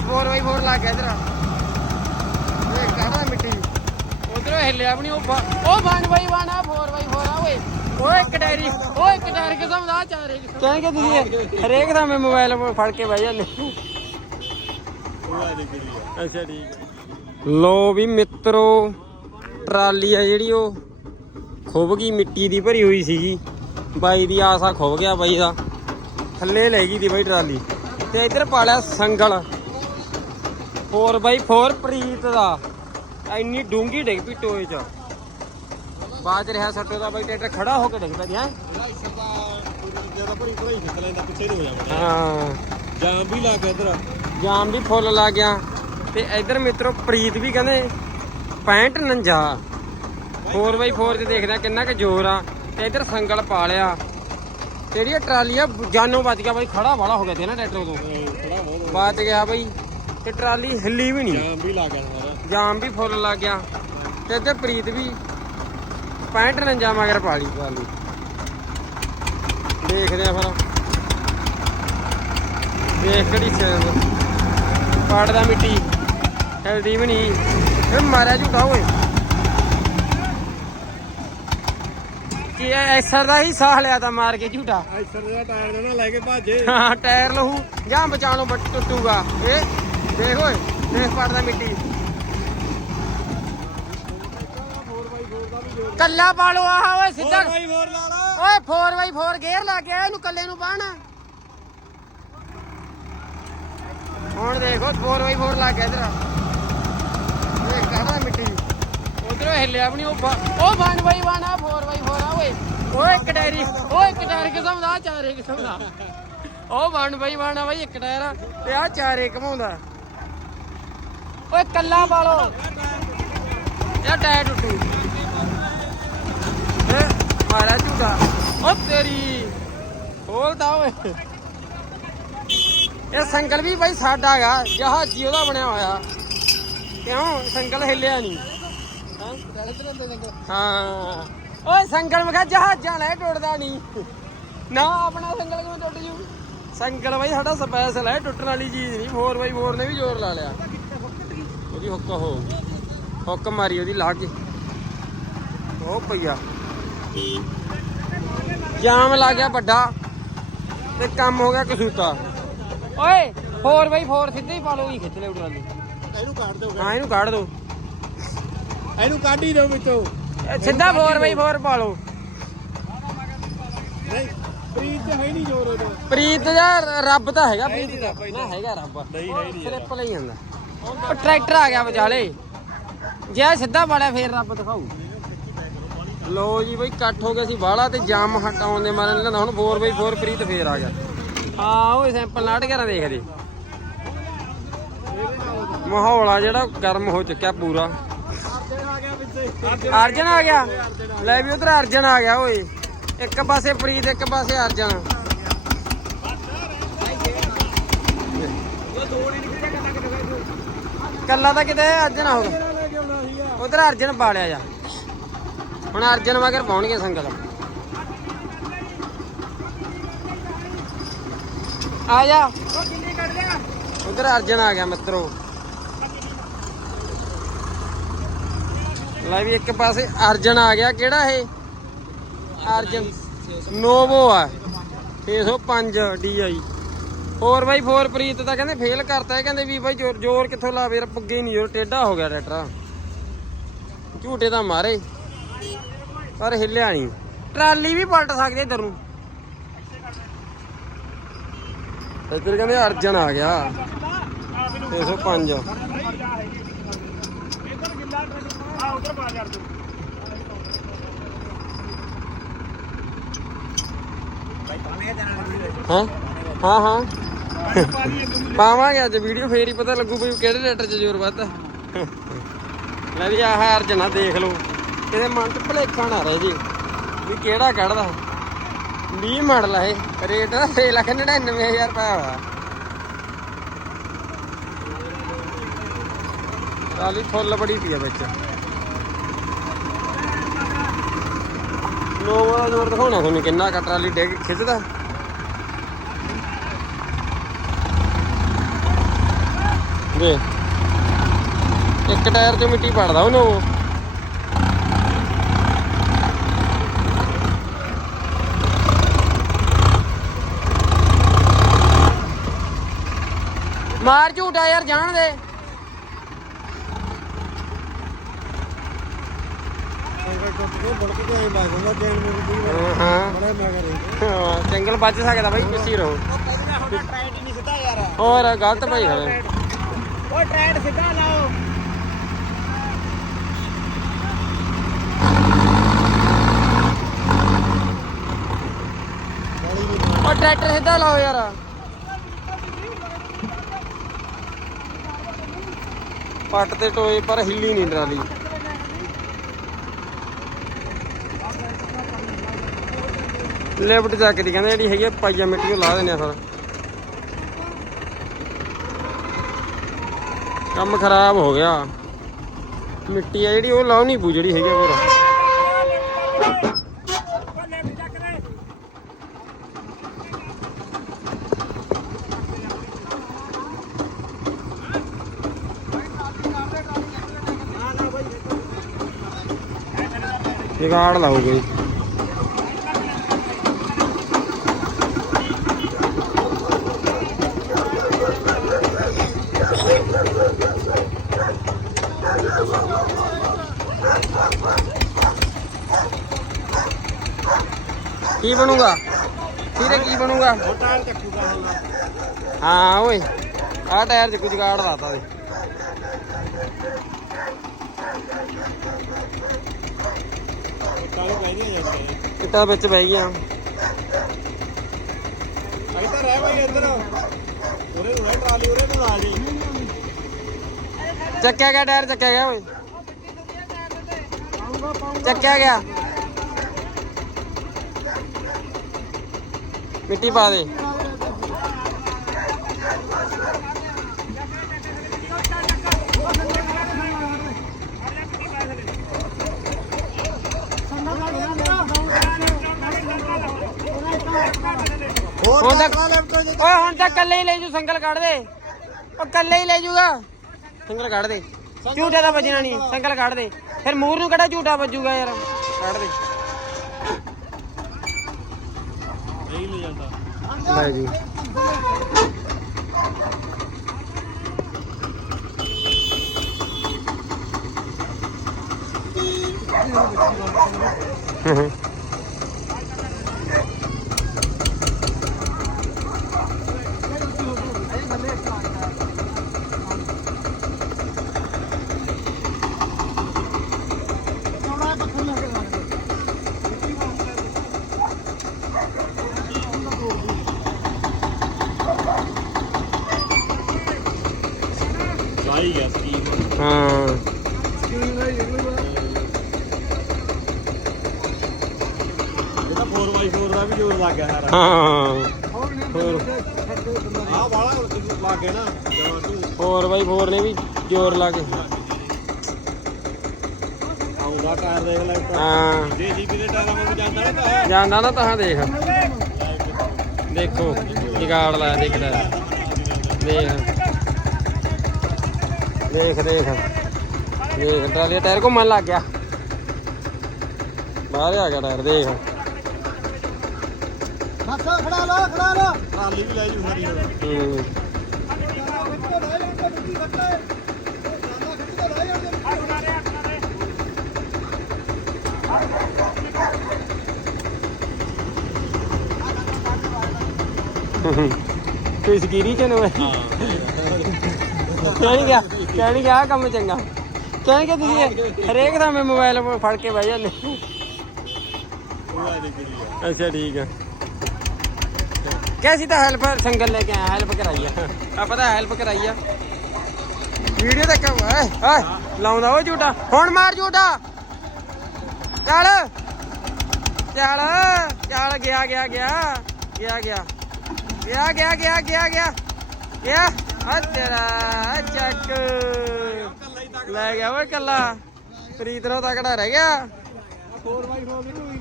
4x4 ਲੱਗ ਗਿਆ ਇਧਰ ਇਹ ਕਾਹਦਾ ਮਿੱਟੀ? ਉਧਰੋਂ ਹਿੱਲਿਆ ਆਪਣੀ ਉਹ ਬਾ- ਉਹ 1x1 ਆ 4x4 ਆ ਓਏ। ਓਏ ਇੱਕ ਡੈਰੀ ਓਏ ਇੱਕ ਡੈਰੀ ਕਿਸਮ ਦਾ ਚਾਰੇ ਕਿਸਮ ਕਹਿੰਗੇ ਤੁਸੀਂ ਹਰੇਕ ਦਾ ਮੈਂ ਮੋਬਾਈਲ ਫੜ ਕੇ ਬਹਿ ਜਾਂਦੇ। ਅੱਛਾ ਠੀਕ ਲੋ ਵੀ ਮਿੱਤਰੋ ਟਰਾਲੀ ਆ ਜਿਹੜੀ ਉਹ ਖੁੱਭ ਗਈ ਮਿੱਟੀ ਦੀ ਭਰੀ ਹੋਈ ਸੀਗੀ। ਬਾਈ ਦੀ ਆਸਾ ਖੁੱਭ ਗਿਆ ਬਾਈ ਦਾ। ਥੱਲੇ ਲੈ ਗਈ ਦੀ ਬਾਈ ਟਰਾਲੀ। ਤੇ ਇੱਧਰ ਪਾਲਿਆ ਸੰਗਲ। 4x4 ਪ੍ਰੀਤ ਦਾ। ਇੰਨੀ ਡੂੰਗੀ ਡਿੱਗ ਪਈ ਟੋਏ ਚ। ਬਾਅਦ ਰਿਹਾ ਸੱਟੋ ਦਾ ਬਾਈ ਟਰੈਕਟਰ ਖੜਾ ਹੋ ਕੇ ਡਿੱਗ ਪਿਆ। ਹੈਂ? ਜਾਮ ਵੀ ਲੱਗ ਗਿਆ ਇਧਰ। ਜਾਮ ਵੀ ਫੁੱਲ ਲੱਗ ਗਿਆ। ਤੇ ਇੱਧਰ ਮਿੱਤਰੋ ਪ੍ਰੀਤ ਵੀ ਕਹਿੰਦੇ 65 49 4x4 ਚ ਦੇਖਦੇ ਕਿੰਨਾ ਕੁ ਜ਼ੋਰ ਆ। ਤੇ ਇੱਧਰ ਸੰਗਲ ਪਾ ਲਿਆ। ਤੇ ਜਿਹੜੀ ਇਹ ਟਰਾਲੀ ਆ ਜਾਨੋਂ ਬਚ ਗਿਆ ਬਾਈ ਖੜਾ ਵਾਲਾ ਹੋ ਗਿਆ ਤੇ ਨਾ ਟਰੈਕਟਰ ਤੋਂ ਬਚ ਗਿਆ ਬਾਈ ਤੇ ਟਰਾਲੀ ਹਿੱਲੀ ਵੀ ਨਹੀਂ। ਜਾਮ ਵੀ ਲੱਗ ਗਿਆ ਸਾਰਾ। ਜਾਮ ਵੀ ਫੁੱਲ ਲੱਗ ਗਿਆ। ਤੇ ਇੱਧਰ ਪ੍ਰੀਤ ਵੀ 65 49 ਮਗਰ ਪਾ ਲਈ ਟਰਾਲੀ। ਦੇਖਦੇ ਆ ਫਿਰ ਦੇਖ ਕਿਹੜੀ ਸੇਲ ਪਾੜਦਾ ਮਿੱਟੀ। ਹਿਲਦੀ ਵੀ ਨਹੀਂ। ਇਹ ਮਾਰਿਆ ਝੂਟਾ ਓਏ। ਕੀ ਐਸਰ ਦਾ ਹੀ ਸਾਹ ਲਿਆ ਤਾਂ ਮਾਰ ਕੇ ਝੂਟਾ ਐਸਰ ਦਾ ਟਾਇਰ ਨਾ ਲੈ ਕੇ ਭਾਜੇ। ਹਾਂ ਟਾਇਰ ਲਹੂ। ਜਾਂ ਬਚਾਣੋ ਬੱਟ ਟੁੱਟੂਗਾ। ਇਹ ਦੇਖ ਓਏ ਦੇਖ ਪਾੜਦਾ ਮਿੱਟੀ। ਕੱਲਾ ਪਾਲੋ ਆਹ ਓਏ ਸਿੱਧਾ। ਭਾਈ ਹੋਰ ਲਾ ਲਾ। ਓਏ 4x4 ਗੇਅਰ ਲਾ ਕੇ ਆ ਇਹਨੂੰ ਕੱਲੇ ਨੂੰ ਬਾਹਣ। ਹੁਣ ਦੇਖੋ 4x4 ਲਾ ਕੇ ਇਧਰ ਇਹ ਕਾਹਦਾ ਮਿੱਟੀ। ਉਧਰੋਂ ਹਿੱਲਿਆ ਆਪਣੀ ਉਹ ਬਾ- ਉਹ 1x1 ਆ 4x4 ਆ ਓਏ। ਓਏ ਇੱਕ ਡੈਰੀ ਓਏ ਇੱਕ ਟਾਇਰ ਕਿਸਮ ਦਾ ਚਾਰੇ ਕਿਸਮ ਦਾ। ਉਹ 1x1 ਆ ਬਾਈ ਇੱਕ ਆ ਤੇ ਆ ਚਾਰੇ ਘਮਾਉਂਦਾ ਓਏ ਕੱਲਾ ਪਾਲੋ ਇਹ ਟਾਇਰ ਟੁੱਟੂ। ਇਹ ਮਾਰਾ ਝੂਟਾ ਓ ਤੇਰੀ। ਖੋਲਦਾ ਓਏ। ਇਹ ਸੰਗਲ ਵੀ ਬਾਈ ਸਾਡਾ ਹੈਗਾ। ਜਹਾਜੀ ਉਹਦਾ ਬਣਿਆ ਹੋਇਆ। ਕਿਉਂ? ਸੰਗਲ ਹਿੱਲਿਆ ਨਹੀਂ ਹਾਂ। ਓਏ ਸੰਗਲ ਮਗਾ ਜਹਾਜ਼ਾਂ ਲੈ ਟੁੱਟਦਾ ਨਹੀਂ ਨਾ ਆਪਣਾ ਸੰਗਲ ਕਿਵੇਂ ਟੁੱਟ ਜੂ? ਸੰਗਲ ਬਾਈ ਸਾਡਾ ਸਪੈਸ਼ਲ ਹੈ। ਟੁੱਟਣ ਵਾਲੀ ਚੀਜ਼ ਨਹੀਂ 4x4 ਨੇ ਵੀ ਜ਼ੋਰ ਲਾ ਲਿਆ। ਉਹਦੀ ਹੁੱਕ ਹੋ ਹੁੱਕ ਮਾਰੀ ਉਹਦੀ ਲਾ ਕੇ। ਉਹ ਪਈਆ। ਜਾਮ ਲੱਗ ਗਿਆ ਵੱਡਾ। ਤੇ ਕੰਮ ਹੋ ਗਿਆ ਕਸੂਤਾ। ਓਏ 4x4 ਸਿੱਧੇ ਹੀ ਪਾ ਲਓ ਹੀ ਖਿੱਚ ਲੈ ਟਰਾਲੀ ਇਹਨੂੰ ਕੱਢ ਦਿਓ ਹਾਂ ਇਹਨੂੰ ਕੱਢ ਦੋ ਇਹਨੂੰ ਕੱਢ ਹੀ ਦਿਓ ਵਿੱਚੋਂ। ਸਿੱਧਾ 4x4 ਪਾ ਲਓ। ਨਹੀਂ ਪ੍ਰੀਤ ਤੇ ਹੈ ਨਹੀਂ ਜੋਰ ਉਹਦਾ। ਪ੍ਰੀਤ ਦਾ ਰੱਬ ਤਾਂ ਹੈਗਾ ਪ੍ਰੀਤ ਦਾ। ਨਾ ਹੈਗਾ ਰੱਬ। ਨਹੀਂ ਹੈ ਨਹੀਂ ਸਲਿੱਪ ਲਈ ਜਾਂਦਾ। ਉਹ ਟਰੈਕਟਰ ਆ ਗਿਆ ਵਿਚਾਲੇ। ਜੇ ਇਹ ਸਿੱਧਾ ਪਾੜਿਆ ਫੇਰ ਰੱਬ ਦਿਖਾਊ। ਲੋ ਜੀ ਬਈ ਇਕੱਠ ਹੋ ਗਿਆ ਸੀ ਬਾਹਲਾ ਤੇ ਜਾਮ ਹਟਾਉਣ ਦੇ ਮਾਰਨ ਲੈਂਦਾ ਹੁਣ 4x4 ਪ੍ਰੀਤ ਫੇਰ ਆ ਗਿਆ। ਹਾਂ ਉਹ ਸੈਂਪਲ ਨਾਟ ਘਰਾਂ ਦੇਖਦੇ ਮਾਹੌਲ ਆ ਜਿਹੜਾ ਗਰਮ ਹੋ ਚੁੱਕਿਆ ਪੂਰਾ। ਆ ਅਰਜਨ ਆ ਗਿਆ। ਲੈ ਵੀ ਉਧਰ ਅਰਜਨ ਆ ਗਿਆ ਓਏ। ਇੱਕ ਪਾਸੇ ਪ੍ਰੀਤ ਇੱਕ ਪਾਸੇ ਅਰਜਨ। ਕੱਲਾ ਤਾਂ ਕਿਤੇ ਅਰਜਨ ਆਊਗਾ ਉਧਰ ਅਰਜਨ ਪਾਲਿਆ ਜਾ। ਹੁਣ ਅਰਜਨ ਮਗਰ ਪਾਉਣਗੇ ਸੰਗਤ। ਆ ਜਾ। ਉਧਰ ਅਰਜਨ ਆ ਗਿਆ ਮਿੱਤਰੋ। ਲੈ ਵੀ ਇੱਕ ਪਾਸੇ ਅਰਜਨ ਆ ਗਿਆ। ਕਿਹੜਾ ਇਹ? ਅਰਜਨ। ਨੋਵੋ ਆ। 605 ਫੋਰ ਬਾਈ ਫੋਰ ਪ੍ਰੀਤ ਤਾਂ ਕਹਿੰਦੇ ਫੇਲ ਕਰਤਾ ਇਹ ਕਹਿੰਦੇ ਵੀ ਬਾਈ ਜ਼ੋਰ ਜ਼ੋਰ ਕਿੱਥੋਂ ਲਾਵੇ ਯਾਰ, ਪੁੱਗੇ ਨਹੀਂ ਜ਼ੋਰ, ਟੇਢਾ ਹੋ ਗਿਆ ਟਰੈਕਟਰ। ਝੂਟੇ ਤਾਂ ਮਾਰੇ, ਪਰ ਹਿੱਲਿਆ ਨਹੀਂ। ਟਰਾਲੀ ਵੀ ਪਲਟ ਸਕਦੀ ਇਧਰ ਨੂੰ। ਇੱਧਰ ਕਹਿੰਦੇ ਅਰਜਨ ਆ ਗਿਆ। 605 ਆ ਉਧਰ ਪਾ ਯਾਰ ਹਾਂ ਹਾਂ ਹਾਂ। ਪਾਵਾਂਗੇ ਅੱਜ ਵੀਡੀਓ, ਫੇਰ ਹੀ ਪਤਾ ਲੱਗੂ ਵੀ ਕਿਹੜੇ ਰੇਟਰ 'ਚ ਜ਼ੋਰ ਵੱਧ ਲੈ ਵੀ ਆਹ ਅਰਜਨਾ ਦੇਖ ਲਓ। ਕਿਤੇ ਮਨ 'ਚ ਭੁਲੇਖਾ ਨਾ ਰਹੇ ਜੀ, ਵੀ ਕਿਹੜਾ ਕੱਢਦਾ। 20 ਮਾਡਲ ਆ ਰੇਟ 6 ਲੱਖ 99000 ਰੁਪਏ ਹੋਇਆ। ਟਰਾਲੀ ਫੁੱਲ ਬੜੀ ਪਈ ਆ ਵਿੱਚ। ਨੋਵਾ ਦਾ ਜ਼ੋਰ ਦਿਖਾਉਣਾ ਤੁਹਾਨੂੰ ਕਿੰਨਾ ਕੁ ਟਰਾਲੀ ਡਿੱਗ ਖਿੱਚਦਾ। ਦੇ ਇੱਕ ਟਾਇਰ 'ਚ ਮਿੱਟੀ ਪੜਦਾ ਉਹਨੂੰ। ਮਾਰ ਝੂਟਾ ਯਾਰ ਜਾਣ ਦੇ। ਹਾਂ ਜੰਗਲ ਬਚ ਸਕਦਾ ਬਾਈ ਤੁਸੀਂ ਰਹੋ। ਹੋਰ ਗਲਤ ਭਾਈ ਖੜੇ। ਉਹ ਸਿੱਧਾ ਲਾਓ। ਉਹ ਟਰੈਕਟਰ ਸਿੱਧਾ ਲਾਓ ਯਾਰ। ਪੱਟ ਤੇ ਟੋਏ ਪਰ ਹਿੱਲੀ ਨਹੀਂ ਟਰਾਲੀ। ਲਿਫਟ ਜਾ ਕੇ ਦੀ ਕਹਿੰਦੇ ਜਿਹੜੀ ਹੈਗੀ ਪਾਈਆ ਮਿੱਟੀ ਲਾ ਦਿੰਦੇ ਆ ਫਿਰ ਕੰਮ ਖਰਾਬ ਹੋ ਗਿਆ। ਮਿੱਟੀ ਆ ਜਿਹੜੀ, ਉਹ ਲਾਉਣੀ ਪੂ ਜਿਹੜੀ ਹੈਗੀ ਆ ਹੋਰ ਜਗਾੜ ਲਾਊਗਾ ਕੀ ਬਣੂਗਾ? ਫਿਰ ਕੀ ਬਣੂਗਾ? ਉਹ ਟਾਇਰ ਚੱਕੂਗਾ ਹੁਣ ਹਾਂ, ਓਏ। ਆਹ ਟਾਇਰ 'ਚ ਕੁਝ ਗਾੜ ਲਾਤਾ ਓਏ। ਕਾਲੇ ਪੈ ਵਿੱਚ ਬਹਿ ਗਿਆ ਅਸੀਂ ਤਾਂ ਰਹਿ ਬਾਈ ਇੱਧਰ ਉਰੇ ਨੂੰ ਟਰਾਲੀ ਉਰੇ ਨੂੰ ਨਾਲ ਜੀ ਚੱਕਿਆ ਗਿਆ ਟਾਇਰ, ਚੱਕਿਆ ਗਿਆ ਓਏ। ਚੱਕਿਆ ਗਿਆ। ਮਿੱਟੀ ਪਾ ਦੇ। ਹੋਰ ਹੁਣ ਤੱਕ- ਓਏ ਤਾਂ ਕੱਲੇ ਹੀ ਲੈ ਜੂ ਸੰਗਲ ਕੱਢ ਦੇ। ਉਹ ਕੱਲੇ ਹੀ ਲੈ ਜੂਗਾ। ਸੰਗਲ ਕੱਢ ਦੇ। ਝੂਟਾ ਤਾਂ ਵੱਜਣਾ ਨਹੀਂ ਸੰਗਲ ਕੱਢ ਦੇ। ਫਿਰ ਮੂਰ ਨੂੰ ਕਿਹੜਾ ਝੂਟਾ ਵੱਜੂਗਾ ਯਾਰ? ਕੱਢ ਦੇ ਨਹੀਂ ਲੈ ਜਾਂਦਾ ਲੈ ਜੀ। ਸਾਈ ਗਿਆ ਸਕੀਮ ਹਾਂ ਇਹਦਾ 4x4 ਦਾ ਵੀ ਜ਼ੋਰ ਲੱਗ ਗਿਆ ਯਾਰ ਹਾਂ। ਹੋਰ ਆਹ ਵਾਲਾ ਹੁਣ ਤੁਸੀਂ ਲੱਗ ਗਿਆ ਨਾ ਜਾਂ ਤੂੰ। 4x4 ਨੇ ਵੀ ਜ਼ੋਰ ਲਾ ਕੇ। ਆਉਂਦਾ ਟਾਇਰ ਦੇਖ ਲੈ ਉੱਪਰ ਹਾਂ। ਜੇ ਜੀਬੀ ਦੇ ਟਾਇਰਾਂ ਵਿੱਚ ਜਾਂਦਾ ਨਾ ਤਾਂ। ਜਾਂਦਾ ਨਾ ਤਾਂ ਦੇਖ। ਦੇਖੋ ਜਗਾੜ ਲਾਇਆ ਦੇਖਦਾ ਦੇਖ। ਦੇਖ ਦੇਖ। ਦੇਖ ਟਰਾਲੀ ਟਾਇਰ ਘੁੰਮਣ ਲੱਗ ਗਿਆ। ਬਾਹਰ ਆ ਗਿਆ ਟਾਇਰ ਦੇਖ। ਖੜਾ ਲਾ ਖੜਾ ਲਾ। ਟਰਾਲੀ ਵੀ ਲੈ ਜੂ ਸਾਰੀ। ਹੁਣ ਹੂੰ ਕੋਈ ਸਕੀਰੀ ਚ ਨੂੰ ਹਾਂ। ਕਹਿਣੀ ਗਿਆ ਕਹਿਣੀ ਗਿਆ ਕੰਮ ਚੰਗਾ। ਕਹਿਣੀ ਕਿ ਤੁਸੀਂ ਹਰੇਕ ਦਾ ਮੈਂ ਮੋਬਾਈਲ ਫੜ ਕੇ ਬਹਿ ਜਾਂਦੇ ਅੱਛਾ ਠੀਕ ਆ। ਕੈਸੀ ਤਾਂ ਹੈਲਪ ਸੰਗਲ ਲੈ ਕੇ ਆਇਆ ਹੈਲਪ ਕਰਾਈ ਆ। ਆਪਾਂ ਤਾਂ ਹੈਲਪ ਕਰਾਈ ਆ। ਵੀਡੀਓ ਤੱਕ ਓਏ ਓਏ, ਲਾਉਂਦਾ ਉਹ ਝੂਟਾ। ਹੁਣ ਮਾਰ ਝੂਟਾ। ਚੱਲ। ਚੱਲ ਚੱਲ, ਗਿਆ ਗਿਆ ਗਿਆ। ਗਿਆ ਗਿਆ। ਗਿਆ ਗਿਆ ਗਿਆ ਗਿਆ ਗਿਆ। ਗਿਆ। ਆ ਤੇਰਾ ਚੱਕ। ਲੈ ਗਿਆ ਓਏ ਕੱਲਾ ਪ੍ਰੀਤ ਰੋ ਤਕੜਾ ਰਹਿ ਗਿਆ। 4x4 ਵੀ